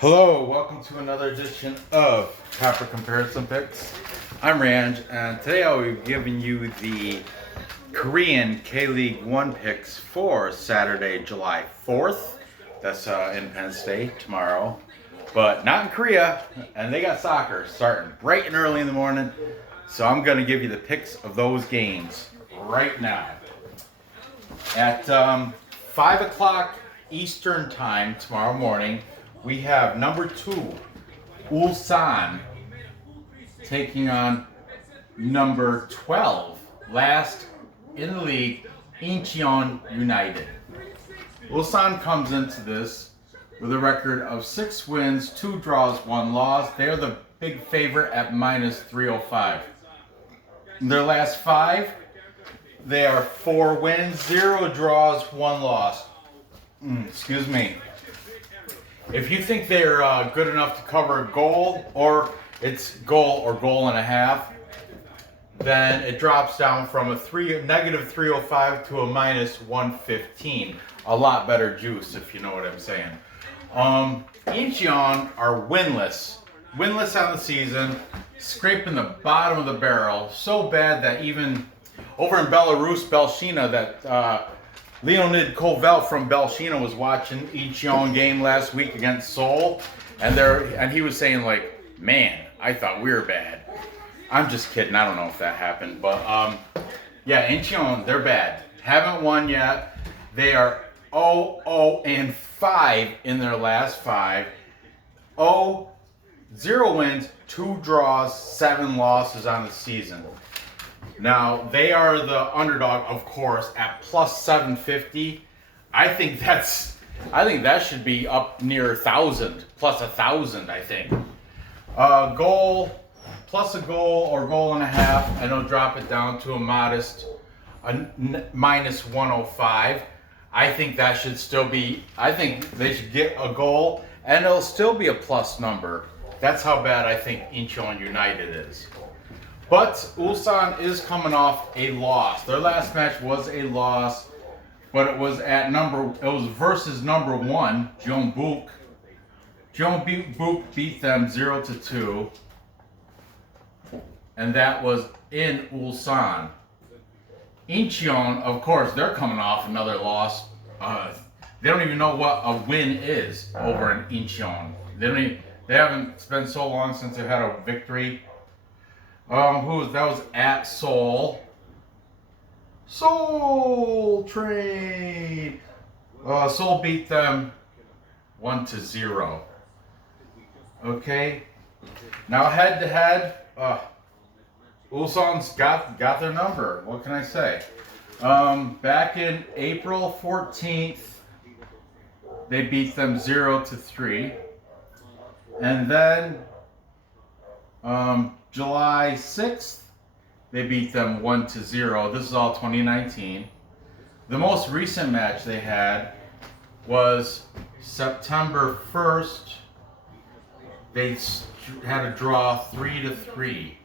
Hello, welcome to another edition of Copper Comparison Picks. I'm Ranj, and today I'll be giving you the Korean K-League 1 picks for Saturday, July 4th. That's Independence Day tomorrow, but not in Korea, and they got soccer starting bright and early in the morning, so I'm going to give you the picks of those games right now. At 5 o'clock Eastern Time tomorrow morning, we have number 2, Ulsan, taking on number 12, last in the league, Incheon United. Ulsan comes into this with a record of 6 wins, 2 draws, 1 loss. They're the big favorite at minus 305. In their last 5, they are 4 wins, 0 draws, 1 loss. Excuse me. If you think they're good enough to cover a goal, or it's goal or goal and a half, then it drops down from a negative 305 to a minus 115. A lot better juice, if you know what I'm saying. Incheon are winless on the season, scraping the bottom of the barrel. So bad that even over in Belarus, Belshina, that Leonid Koval from Belshina was watching Incheon game last week against Seoul, and he was saying, like, man, I thought we were bad. I'm just kidding. I don't know if that happened, but yeah, Incheon, they're bad. Haven't won yet. They are 0-5 in their last 5. 0 wins, 2 draws, 7 losses on the season. Now, they are the underdog, of course, at plus 750. I think that should be up near 1,000, plus 1,000, I think. Goal, plus a goal or goal and a half, and it'll drop it down to a modest minus 105. I think that should still be, I think they should get a goal, and it'll still be a plus number. That's how bad I think Incheon United is. But Ulsan is coming off a loss. Their last match was a loss, but it was versus number 1, Jeonbuk. Jeonbuk beat them 0-2, and that was in Ulsan. Incheon, of course, they're coming off another loss. They don't even know what a win is over in Incheon. They haven't. It's been so long since they've had a victory. That was at Seoul. Seoul Trade. Seoul beat them 1-0. Okay. Now head to head, Ulsan's got their number. What can I say? Back in April 14th, they beat them 0-3, and then July 6th, they beat them 1-0. This is all 2019. The most recent match they had was September 1st. They had a draw 3-3.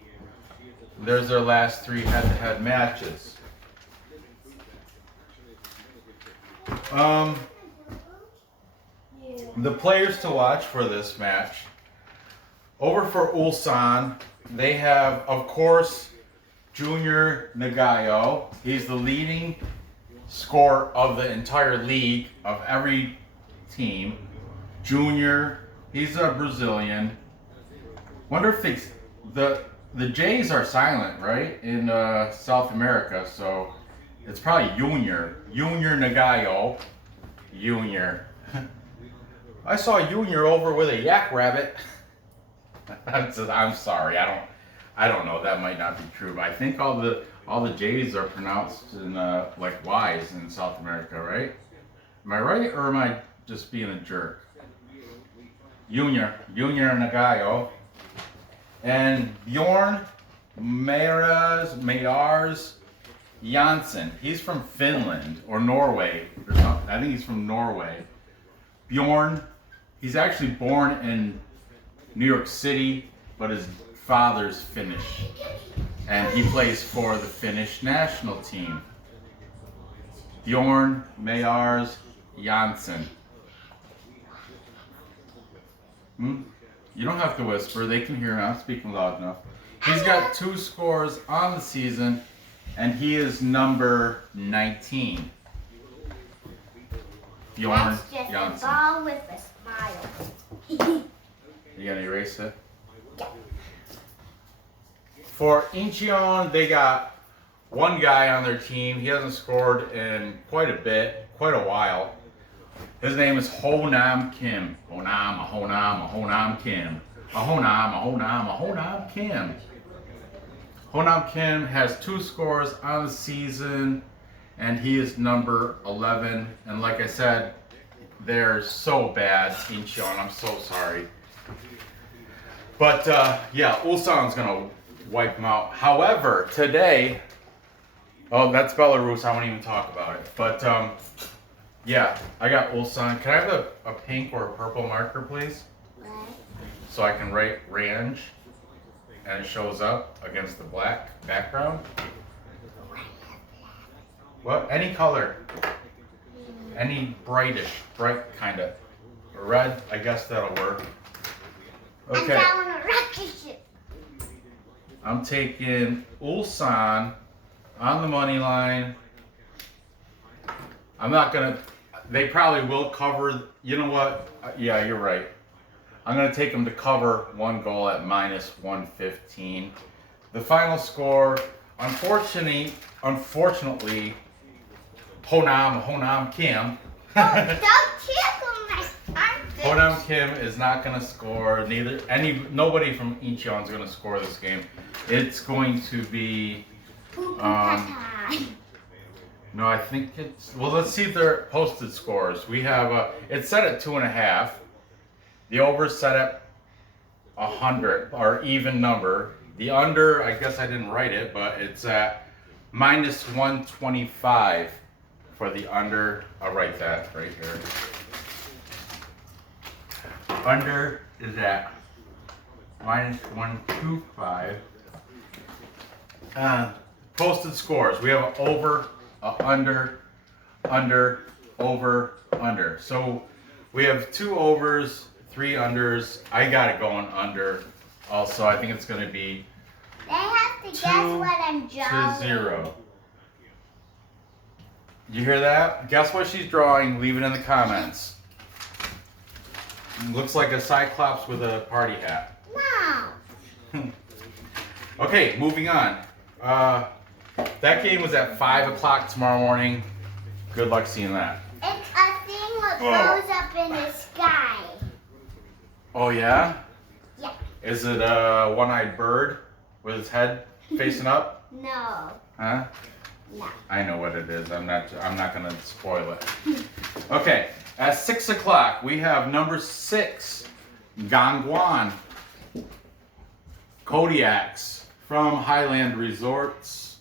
There's their last 3 head-to-head matches. The players to watch for this match. Over for Ulsan, they have, of course, Junior Nagayo. He's the leading scorer of the entire league, of every team. Junior, he's a Brazilian. Wonder if the J's are silent, right, in South America, so it's probably Junior Nagayo. Junior. I saw Junior over with a yak rabbit. I'm sorry, I don't know. That might not be true. But I think all the J's are pronounced in like Y's in South America, right? Am I right, or am I just being a jerk? Junior Nagayo, and Bjorn Mayars Janssen. He's from Finland or Norway or something. I think he's from Norway. Bjorn, he's actually born in New York City, but his father's Finnish, and he plays for the Finnish national team. Bjorn Mayars Janssen. Hmm? You don't have to whisper. They can hear me. I'm speaking loud enough. He's got 2 scores on the season, and he is number 19. Bjorn That's just Janssen. a ball with a smile. You gotta erase it. For Incheon, they got one guy on their team. He hasn't scored in quite a while. His name is Honam Kim. Honam Kim. Honam Kim. Honam Kim has 2 scores on the season, and he is number 11. And like I said, they're so bad, Incheon. I'm so sorry. But yeah, Ulsan's gonna wipe them out. However, today, oh, that's Belarus. I won't even talk about it. But yeah, I got Ulsan. Can I have a pink or a purple marker, please? So I can write Ranj, and it shows up against the black background. What? Any color. Any bright kind of. Red, I guess that'll work. Okay. I'm taking Ulsan on the money line. I'm not gonna. They probably will cover. You know what? Yeah, you're right. I'm gonna take them to cover 1 goal at -115. The final score, unfortunately, Honam Kim. Don't tickle my armpit. Honam Kim is not gonna score. Nobody from Incheon is gonna score this game. It's going to be. No, I think it's. Well, let's see their posted scores. We have it's set at 2.5. The over set at 100 or even number. The under, I guess I didn't write it, but it's at -125 for the under. I'll write that right here. Under is at -125. Posted scores. We have an over, under, over, under. So we have 2 overs, 3 unders. I got it going under. Also, I think it's going to be They have to guess what I'm drawing. 2-0. You hear that? Guess what she's drawing? Leave it in the comments. Looks like a cyclops with a party hat. No. Okay, moving on. That game was at 5 o'clock tomorrow morning. Good luck seeing that. It's a thing that goes up in the sky. Oh, yeah? Yeah. Is it a one-eyed bird with its head facing up? No. Huh? No. I know what it is. I'm not gonna spoil it. Okay, at 6 o'clock we have number 6, Gangwon Kodiaks from Highland Resorts,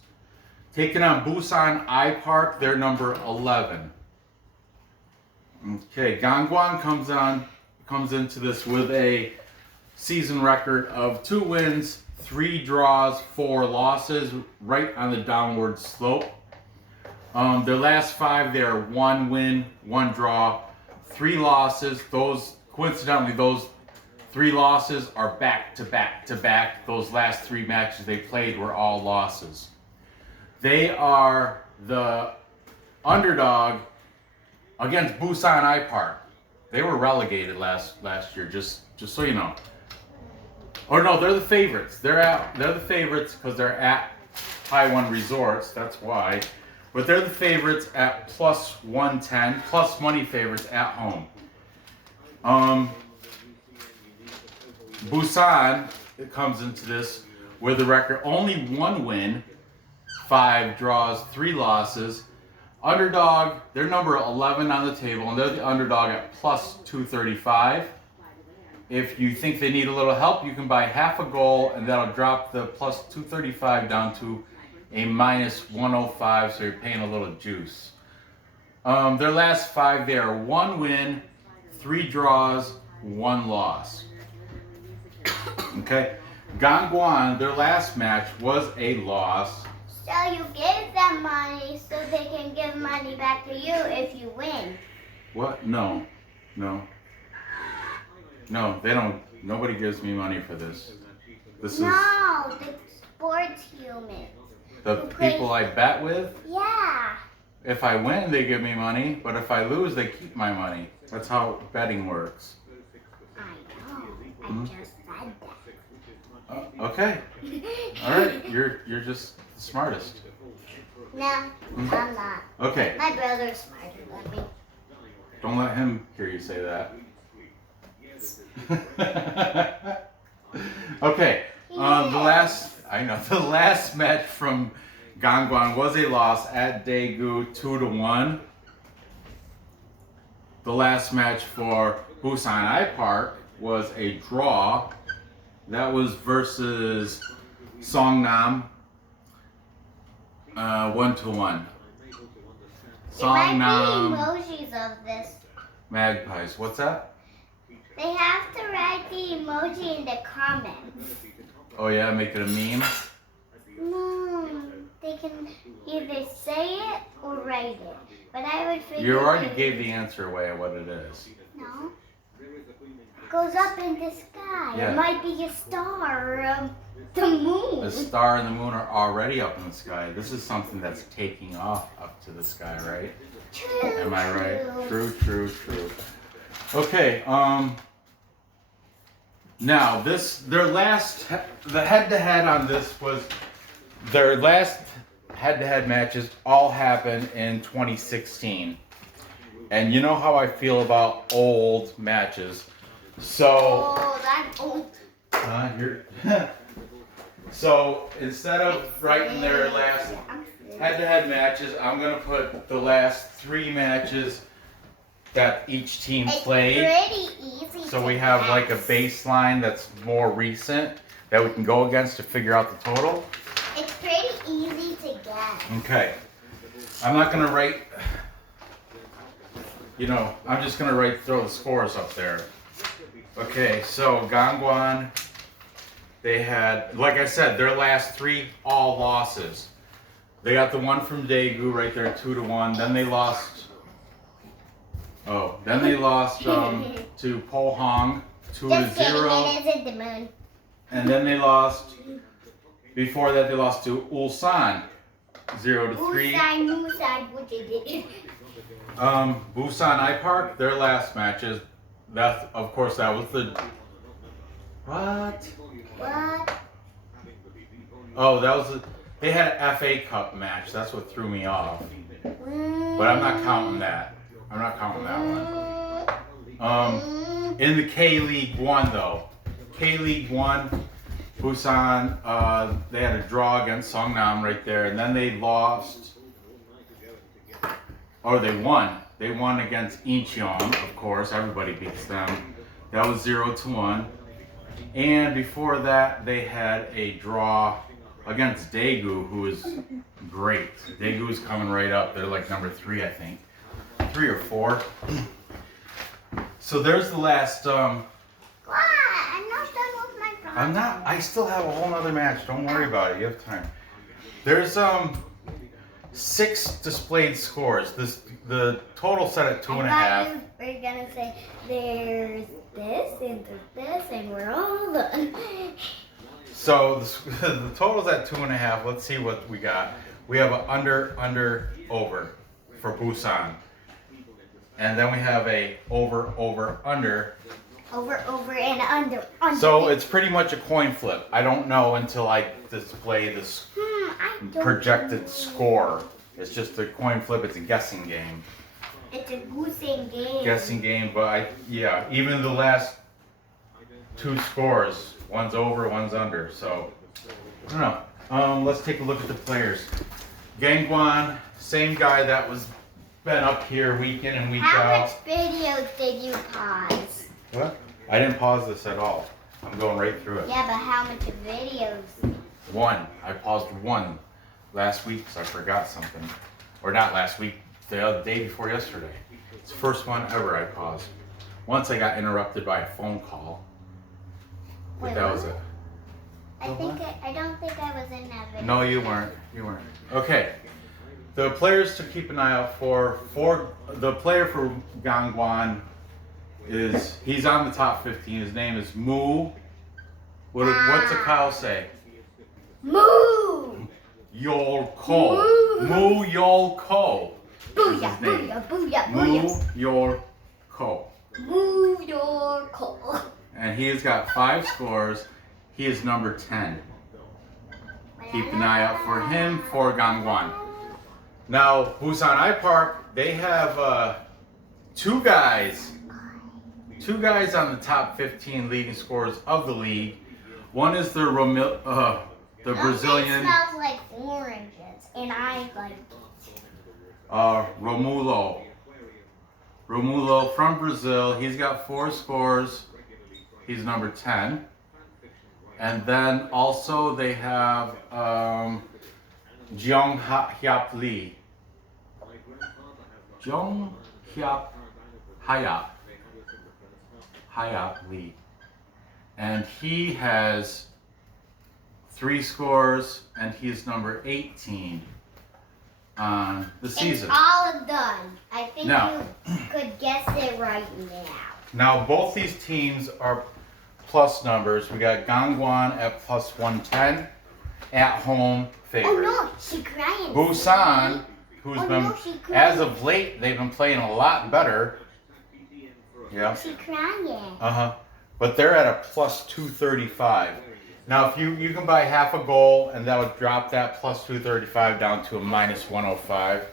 taking on Busan IPark. They're number 11. Okay, Gangwon comes into this with a season record of 2 wins, 3 draws, 4 losses, right on the downward slope. Their last 5, they are 1 win, 1 draw, 3 losses. Coincidentally, those 3 losses are back to back to back. Those last 3 matches they played were all losses. They are the underdog against Busan IPark. They were relegated last year, just so you know. Or no, they're the favorites. They're the favorites because they're at Taiwan Resorts. That's why. But they're the favorites at +110, plus money favorites at home. Busan, it comes into this with a record only 1 win, 5 draws, 3 losses. Underdog, they're number 11 on the table, and they're the underdog at +235. If you think they need a little help, you can buy half a goal, and that'll drop the +235 down to a -105, so you're paying a little juice. Their last 5, they are 1 win, 3 draws, 1 loss. Okay, Gangwon, their last match was a loss. So you give them money so they can give money back to you if you win. What? No. No, they don't. Nobody gives me money for this. This is No, the sports humans. the who play- people I bet with. Yeah. If I win, they give me money, but if I lose, they keep my money. That's how betting works. I know. I Hmm? just said that. Okay. All right. You're just the smartest. No, Hmm? I'm not. Okay. My brother's smarter than me. Don't let him hear you say that. Okay. The last match from Gangwon was a loss at Daegu 2-1. The last match for Busan IPark was a draw. That was versus Songnam 1-1. There might be Songnam emojis of this. Magpies. What's that? They have to write the emoji in the comments. Oh yeah, make it a meme. No, they can either say it or write it. But I would figure. You already gave the answer away of what it is. No. It goes up in the sky. Yeah. It might be a star or the moon. The star and the moon are already up in the sky. This is something that's taking off up to the sky, right? True. Am I right? True. Okay, now the head-to-head on this was, their last head-to-head matches all happened in 2016. And you know how I feel about old matches. So, Oh, that's old. so instead of writing their last head-to-head matches, I'm gonna put the last 3 matches that each team played. It's pretty easy. So we have like a baseline that's more recent that we can go against to figure out the total. It's pretty easy to guess. Okay. I'm not gonna write, I'm just gonna throw the scores up there. Okay, so Gangwon, they had, like I said, their last 3 all losses. They got the one from Daegu right there, 2-1. Then they lost. Then they lost to Pohang, Just kidding, 2-0. it isn't the moon. And then they lost. Before that, they lost to Ulsan, 0-3. Busan, what they did. Busan IPark, their last matches. That, of course, that was the what? What? Oh, that was they had an FA Cup match. That's what threw me off. But I'm not counting that. I'm not counting that one. In the K-League 1 though, K-League 1, Busan, they had a draw against Songnam right there, and then they lost. Or they won. They won against Incheon, of course. Everybody beats them. That was 0-1. And before that, they had a draw against Daegu, who is great. Daegu is coming right up. They're like number 3, I think. 3 or 4. So there's the last. What? I'm not done with my problem. I'm not. I still have a whole nother match. Don't worry about it. You have time. There's 6 displayed scores. The total set at 2.5. I thought you were gonna say there's this and there's this and we're all done. So the total's at 2.5. Let's see what we got. We have a under, over for Busan. And then we have a over, under. Over, and under. So it's pretty much a coin flip. I don't know until I display this I don't projected know. score. It's just a coin flip. It's a guessing game. It's a goosing game. Guessing game, but even the last 2 scores, one's over, one's under. So I don't know. Let's take a look at the players. Gangwon, same guy that was been up here week in and week How out. much videos did you pause? What? I didn't pause this at all. I'm going right through it. Yeah, but how much videos? 1. I paused 1 last week because I forgot something. Or not last week, the other day before yesterday. It's the first one ever I paused. Once I got interrupted by a phone call. But Wait, that what? was it. I don't think I was in that video. No, you weren't. Okay. The players to keep an eye out for the player for Gangwon he's on the top 15. His name is Moo. What's a cow say? Moo! Yol Ko. Moo Yol Ko. Booyah, booyah, booyah, Moo booyah. Yol Ko. Moo your call. And he has got 5 scores. He is number 10. Keep an eye out for him for Gangwon. Now, Busan IPark, they have 2 guys on the top 15 leading scorers of the league. One is the Brazilian. It smells like oranges, and I like it. Romulo from Brazil. He's got 4 scores. He's number 10. And then also they have Jeong Hyap Lee. Jeong Hyap Lee. And he has 3 scores, and he's number 18 on the season. It's all done. I think Now, you could guess it right now. Now both these teams are plus numbers. We got Gangwon at plus 110, at home favorite. Oh no, she crying. Busan, who's she crying. as of late, they've been playing a lot better. Yeah. She crying. But they're at a plus 235. Now, if you can buy half a goal, and that would drop that plus 235 down to a minus 105.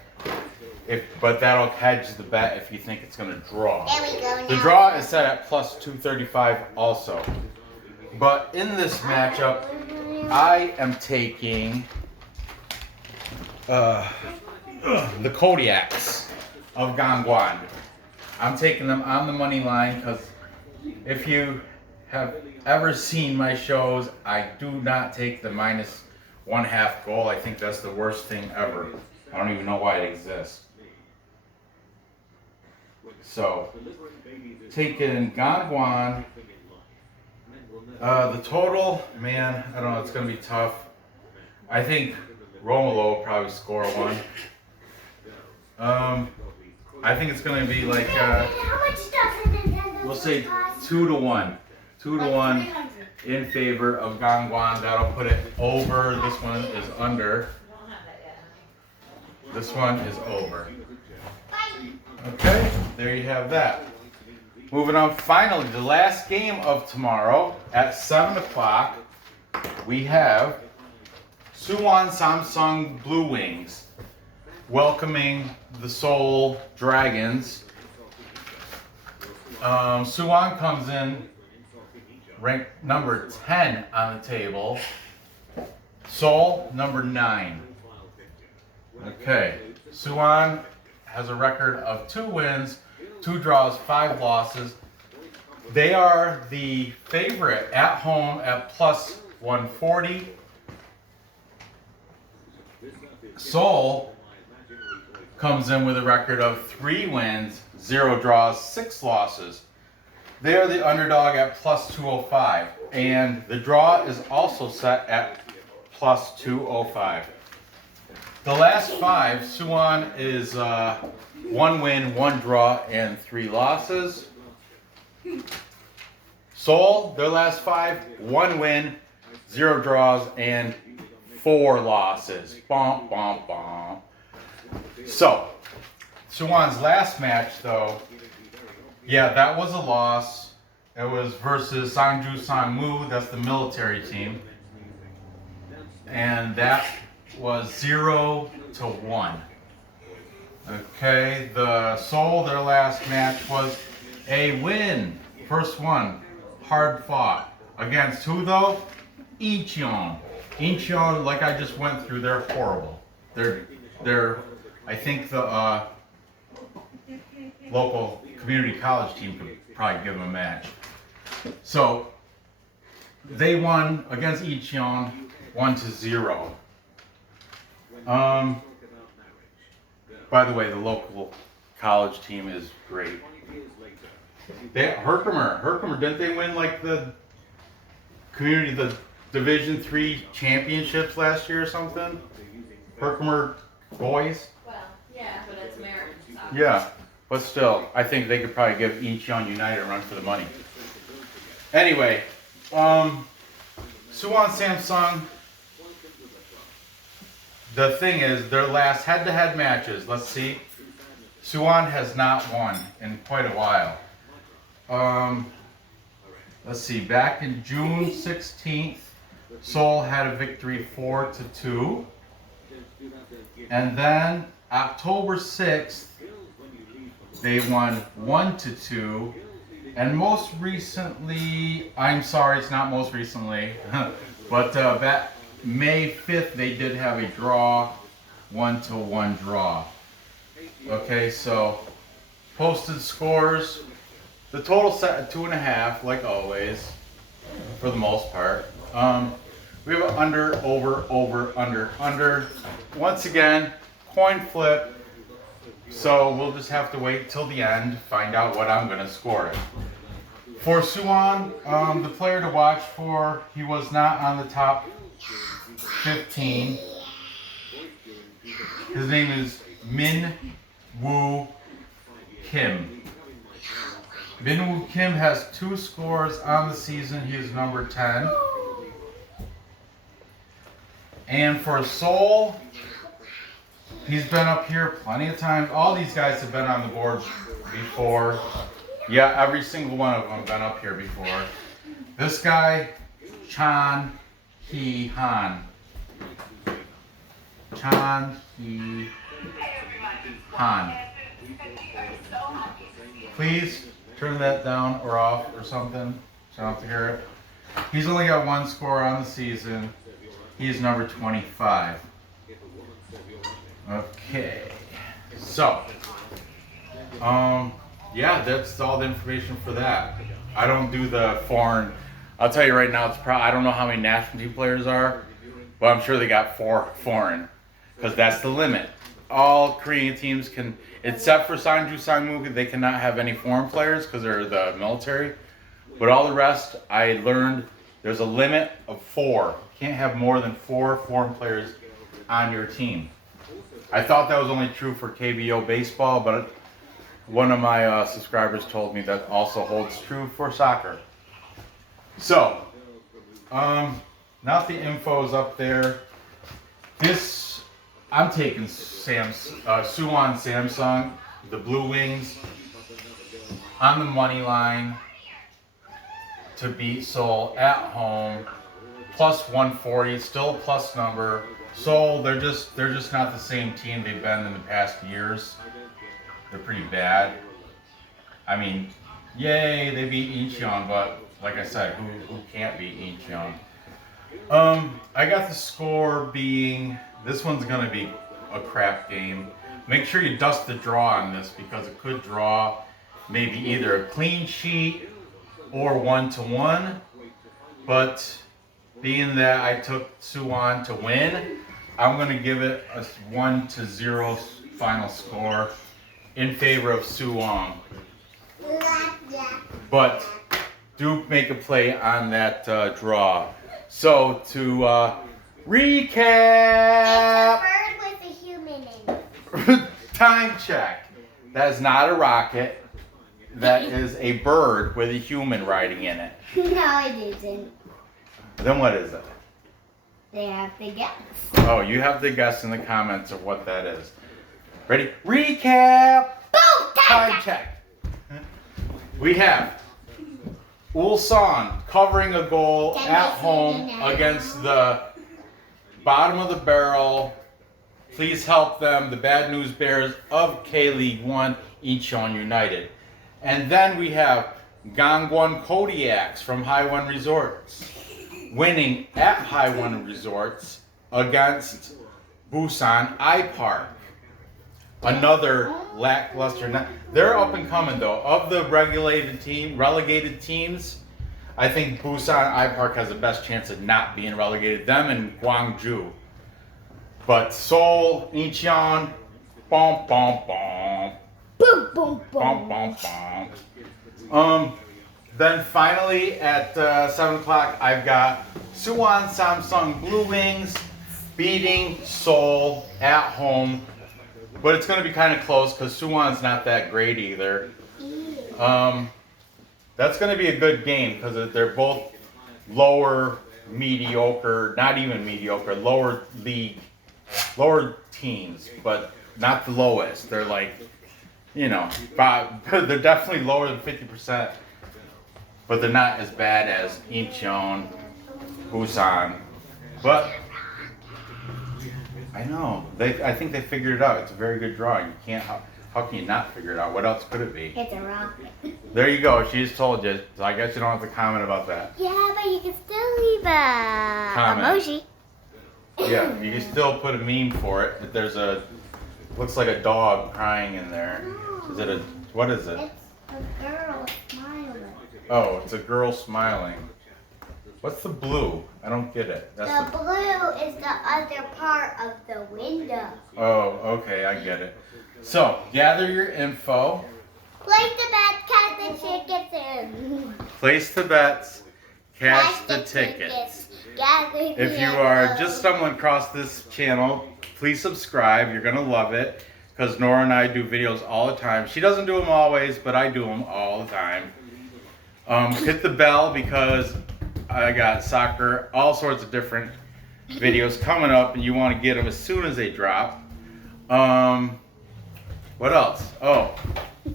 But that'll hedge the bet if you think it's going to draw. There we go now. The draw is set at plus 235 also. But in this matchup, I am taking the Kodiaks of Gangwon. I'm taking them on the money line because if you have ever seen my shows, I do not take the minus 1/2 goal. I think that's the worst thing ever. I don't even know why it exists. So, taking Gangwon. The total, man, I don't know, it's going to be tough. I think Romulo will probably score 1. I think it's going to be like, How much does a Nintendo we'll say cost? 2-1. 2-1 in favor of Gangwon. That'll put it over. This one is under. This one is over. Okay, there you have that. Moving on, finally, the last game of tomorrow at 7 o'clock, we have Suwon Samsung Bluewings welcoming the Seoul Dragons. Suwon comes in ranked number 10 on the table. Seoul, number 9. Okay, Suwon has a record of 2 wins, 2 draws, 5 losses. They are the favorite at home at plus 140. Seoul comes in with a record of 3 wins, 0 draws, 6 losses. They are the underdog at plus 205. And the draw is also set at plus 205. The last 5, Suwon is 1 win, 1 draw, and 3 losses. Seoul, their last 5, 1 win, 0 draws, and 4 losses. Bom, bom, bom. So, Suwon's last match, though, yeah, that was a loss. It was versus Sangju Sangmu, that's the military team. And that was 0-1. Okay, the Seoul, their last match was a win. First one, hard fought. Against who though? Incheon. Incheon, like I just went through, they're horrible. They're I think the local community college team could probably give them a match. So they won against Incheon 1-0. By the way, the local college team is great. Herkimer, didn't they win like the Division III championships last year or something? Herkimer boys? Well, yeah, but it's American soccer. Yeah. But still, I think they could probably give Incheon United a run for the money. Anyway, Suwon Samsung. The thing is, their last head-to-head matches, let's see. Suwon has not won in quite a while. Let's see, back in June 16th, Seoul had a victory 4-2. And then October 6th, they won 1-2. And most recently, I'm sorry, it's not most recently, but back May 5th, they did have a draw, 1-1 draw. Okay, so posted scores. The total set at 2.5, like always, for the most part. We have an under, over, under. Once again, coin flip. So we'll just have to wait till the end, find out what I'm gonna score it. For Suwon, the player to watch for, he was not on the top 15. His name is Min Woo Kim. Min Woo Kim has 2 scores on the season. He is number 10. And for Seoul, he's been up here plenty of times. All these guys have been on the board before. Yeah, every single one of them have been up here before. This guy, Chan Hee Han. Chan Hee Han. Please turn that down or off or something so I don't have to hear it. He's only got 1 score on the season. He is number 25. Okay. So, yeah, that's all the information for that. I don't do the foreign. I'll tell you right now, it's probably, I don't know how many national team players are, but I'm sure they got 4 foreign, because that's the limit. All Korean teams can, except for Sangju Sangmu, they cannot have any foreign players because they're the military. But all the rest, I learned there's a limit of 4. You can't have more than 4 foreign players on your team. I thought that was only true for KBO baseball, but one of my subscribers told me that also holds true for soccer. So, now that the info's up there, this, I'm taking Suwon Samsung, the Bluewings, on the money line to beat Seoul at home, plus 140, still a plus number. Seoul, they're just not the same team they've been in the past years. They're pretty bad. I mean, yay, they beat Incheon, but like I said, who can't beat Incheon? I got the score being, this one's gonna be a crap game. Make sure you dust the draw on this because it could draw maybe either a clean sheet or 1-1. But being that I took Suwon to win, I'm gonna give it a 1-0 final score in favor of Suwon. But do make a play on that draw. So to recap, It's a bird with a human in it. time check. That is not a rocket. That is a bird with a human riding in it. No, it isn't. Then what is it? They have to guess. Oh, you have to guess in the comments of what that is. Ready? Recap. Boom! Time check. We have Ulsan covering a goal at home against the bottom of the barrel. Please help them. The Bad News Bears of K-League 1, Incheon United. And then we have Gangwon Kodiaks from Haiwon Resorts winning at Haiwon Resorts against Busan IPark. Another lackluster. They're up and coming though. Of the relegated teams, I think Busan IPark has the best chance of not being relegated. Them and Gwangju. But Seoul, Incheon, bom bom bom. Boom, boom, Bum, boom. bum, bum. Then finally at 7 o'clock, I've got Suwon Samsung Bluewings beating Seoul at home But it's going to be kind of close because Suwon's not that great either. That's going to be a good game because they're both lower mediocre, not even mediocre, lower league, lower teams, but not the lowest. They're like, you know, they're definitely lower than 50%, but they're not as bad as Incheon, Busan. But I know I think they figured it out. It's a very good drawing. You can't. How can you not figure it out? What else could it be? It's a rocket. There you go. She just told you. So I guess you don't have to comment about that. Yeah, but you can still leave a Comment. emoji. Yeah, you can still put a meme for it. There's looks like a dog crying in there. Is it what is it? It's a girl smiling. Oh, it's a girl smiling. What's the blue? I don't get it. The blue is the other part of the window. Oh, okay, I get it. So, gather your info. Place the bet, cast the tickets in. Place the bets. Cash the tickets. Gather the If you are info. just stumbling across this channel, please subscribe. You're going to love it because Nora and I do videos all the time. She doesn't do them always, but I do them all the time. Hit the bell because I got soccer, all sorts of different videos coming up, and you want to get them as soon as they drop. What else? Oh,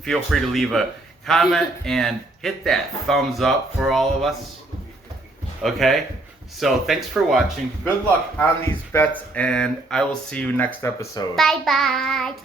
feel free to leave a comment and hit that thumbs up for all of us. Okay? So thanks for watching. Good luck on these bets, and I will see you next episode. Bye-bye.